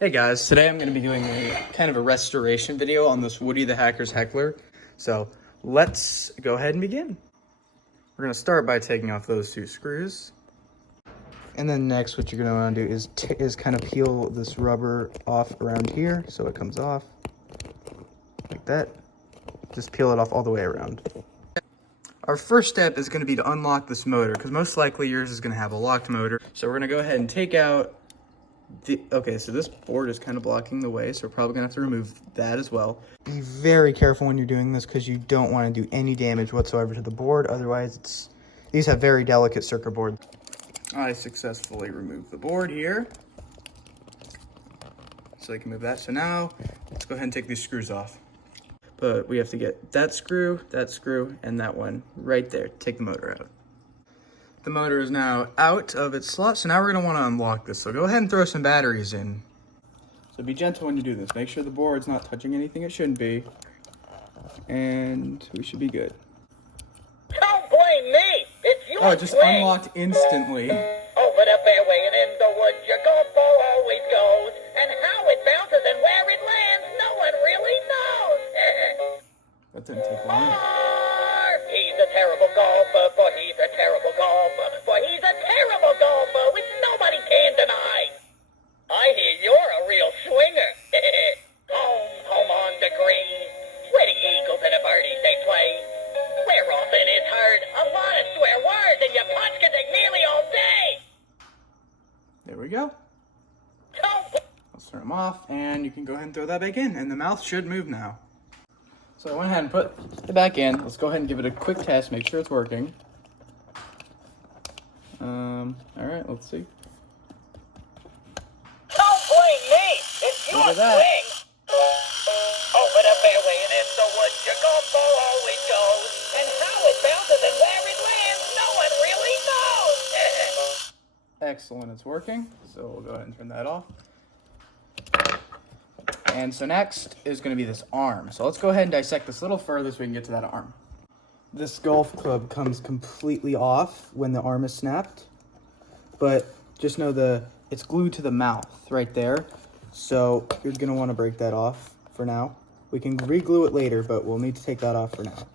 Hey guys, today I'm going to be doing a kind of a restoration video on this Woody the Hacker's Heckler. So let's go ahead and begin. We're going to start by taking off those two screws. And then next what you're going to want to do is kind of peel this rubber off around here so it comes off like that. Just peel it off all the way around. Our first step is going to be to unlock this motor because most likely yours is going to have a locked motor. So we're going to go ahead and take out okay, so this board is kind of blocking the way, so we're probably gonna have to remove that as well. Be very careful when you're doing this because you don't want to do any damage whatsoever to the board. Otherwise, these have very delicate circuit boards. I successfully removed the board here, so I can move that. So now let's go ahead and take these screws off. But we have to get that screw, and that one right there. Take the motor out. The motor is now out of its slot, so now we're going to want to unlock this. So go ahead and throw some batteries in. So be gentle when you do this. Make sure the board's not touching anything it shouldn't be. And we should be good. Don't blame me! It's your Oh, it just swing. unlocked instantly. Over the fairway and in the woods, your golf ball always goes. And how it bounces and where it lands, no one really knows. That didn't take long. He's a terrible golfer, for he's a terrible golfer, for he's a terrible golfer, which nobody can deny. I hear you're a real swinger. home on the green, where the eagles and the birdies they play. Where often is heard a lot of swear words, and your punch can take nearly all day. There we go. Don't Let's turn them off, and you can go ahead and throw that back in, and the mouth should move now. So I went ahead and put it back in. Let's go ahead and give it a quick test, make sure it's working. All right, let's see. Don't blame me. It's your Look at that. swing. Over the fairway and in the woods, your golf ball always goes. And how it bounces and where it lands, no one really knows. Excellent, it's working. So we'll go ahead and turn that off. And so next is going to be this arm. So let's go ahead and dissect this a little further so we can get to that arm. This golf club comes completely off when the arm is snapped. But just know it's glued to the mouth right there. So you're going to want to break that off for now. We can re-glue it later, but we'll need to take that off for now.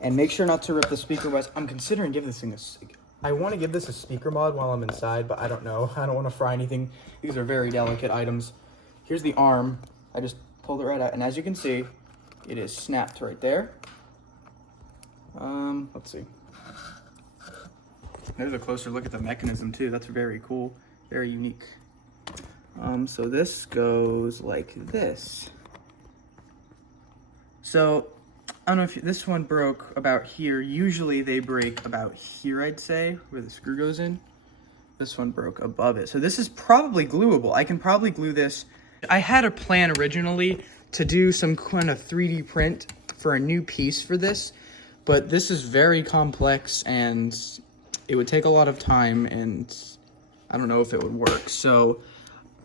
And make sure not to rip the speaker buds. I'm considering giving this thing I want to give this a speaker mod while I'm inside, but I don't know. I don't want to fry anything. These are very delicate items. Here's the arm. I just pulled it right out, and as you can see, it is snapped right there. Let's see. There's a closer look at the mechanism too. That's very cool, very unique. So this goes like this. So I don't know if this one broke about here. Usually they break about here, I'd say, where the screw goes in. This one broke above it. So this is probably gluable. I can probably glue this. I had a plan originally to do some kind of 3D print for a new piece for this, but this is very complex and it would take a lot of time and I don't know if it would work. So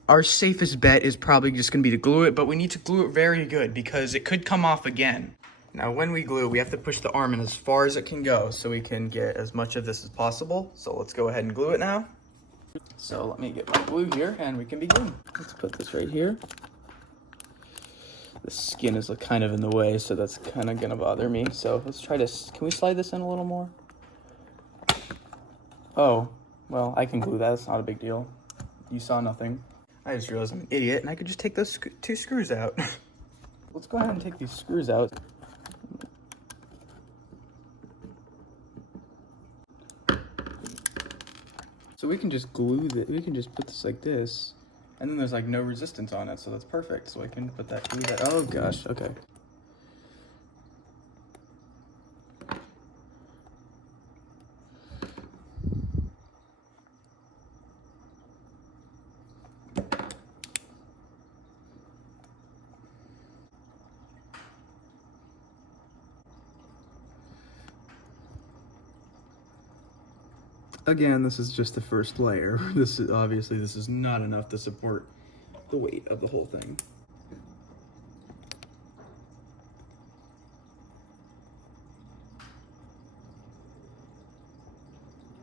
our safest bet is probably just gonna be to glue it, but we need to glue it very good because it could come off again. Now when we glue, we have to push the arm in as far as it can go so we can get as much of this as possible. So let's go ahead and glue it now. So let me get my glue here and we can begin. Let's put this right here. The skin is kind of in the way, so that's kind of gonna bother me. So let's try to, can we slide this in a little more? Oh, well, I can glue that, it's not a big deal. You saw nothing. I just realized I'm an idiot and I could just take those two screws out. Let's go ahead and take these screws out. So we can just glue that, we can just put this like this, and then there's like no resistance on it, so that's perfect. So I can put that, glue that, oh gosh, okay. Again, this is just the first layer. This is not enough to support the weight of the whole thing.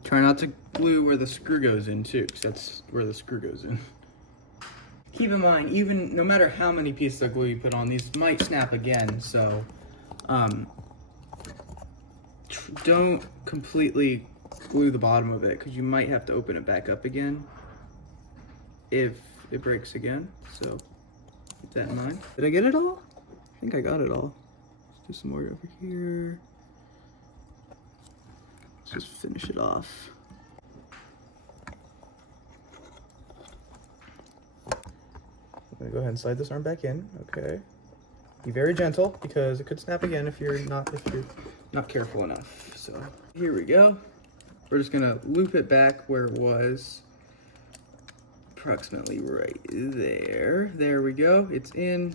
Try not to glue where the screw goes in too, because that's where the screw goes in. keep in mind, even no matter how many pieces of glue you put on, these might snap again, so don't completely glue the bottom of it, because you might have to open it back up again if it breaks again, so keep that in mind. Did I get it all? I think I got it all. Let's do some more over here. Let's just finish it off. I'm gonna go ahead and slide this arm back in, okay. Be very gentle, because it could snap again if you're not careful enough. So here we go. We're just gonna loop it back where it was, approximately right there. There we go, it's in.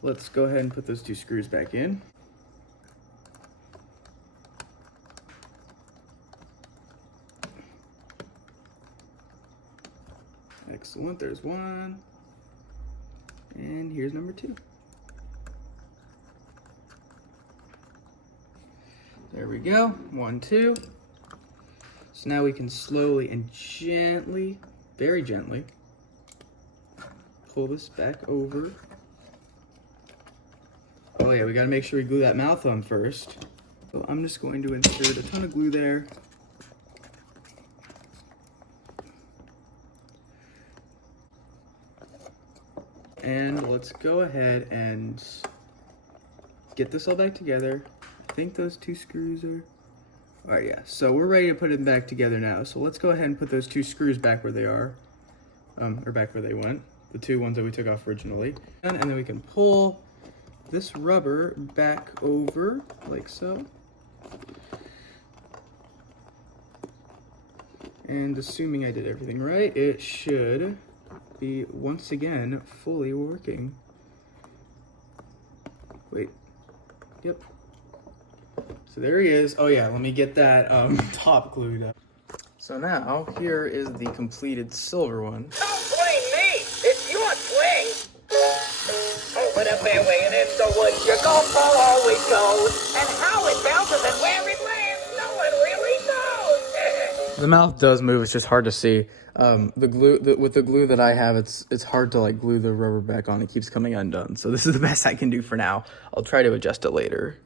Let's go ahead and put those 2 screws back in. Excellent, there's 1. And here's number 2. There we go, 1, 2. So now we can slowly and gently, very gently, pull this back over. Oh yeah, we gotta make sure we glue that mouth on first. So I'm just going to insert a ton of glue there. And let's go ahead and get this all back together. I think those 2 screws are... All right, yeah, so we're ready to put it back together now. So let's go ahead and put those 2 screws back where they are, or back where they went. The 2 ones that we took off originally. And then we can pull this rubber back over, like so. And assuming I did everything right, it should be once again fully working. Wait, yep. So there he is. Oh yeah, let me get that top glued up. So now, here is the completed silver one. Don't blame me. It's your swing. Over the fairway and in the woods, your golf ball always goes. And how it bounces and where it lands, no one really knows. The mouth does move, it's just hard to see. With the glue that I have, it's hard to like glue the rubber back on. It keeps coming undone. So this is the best I can do for now. I'll try to adjust it later.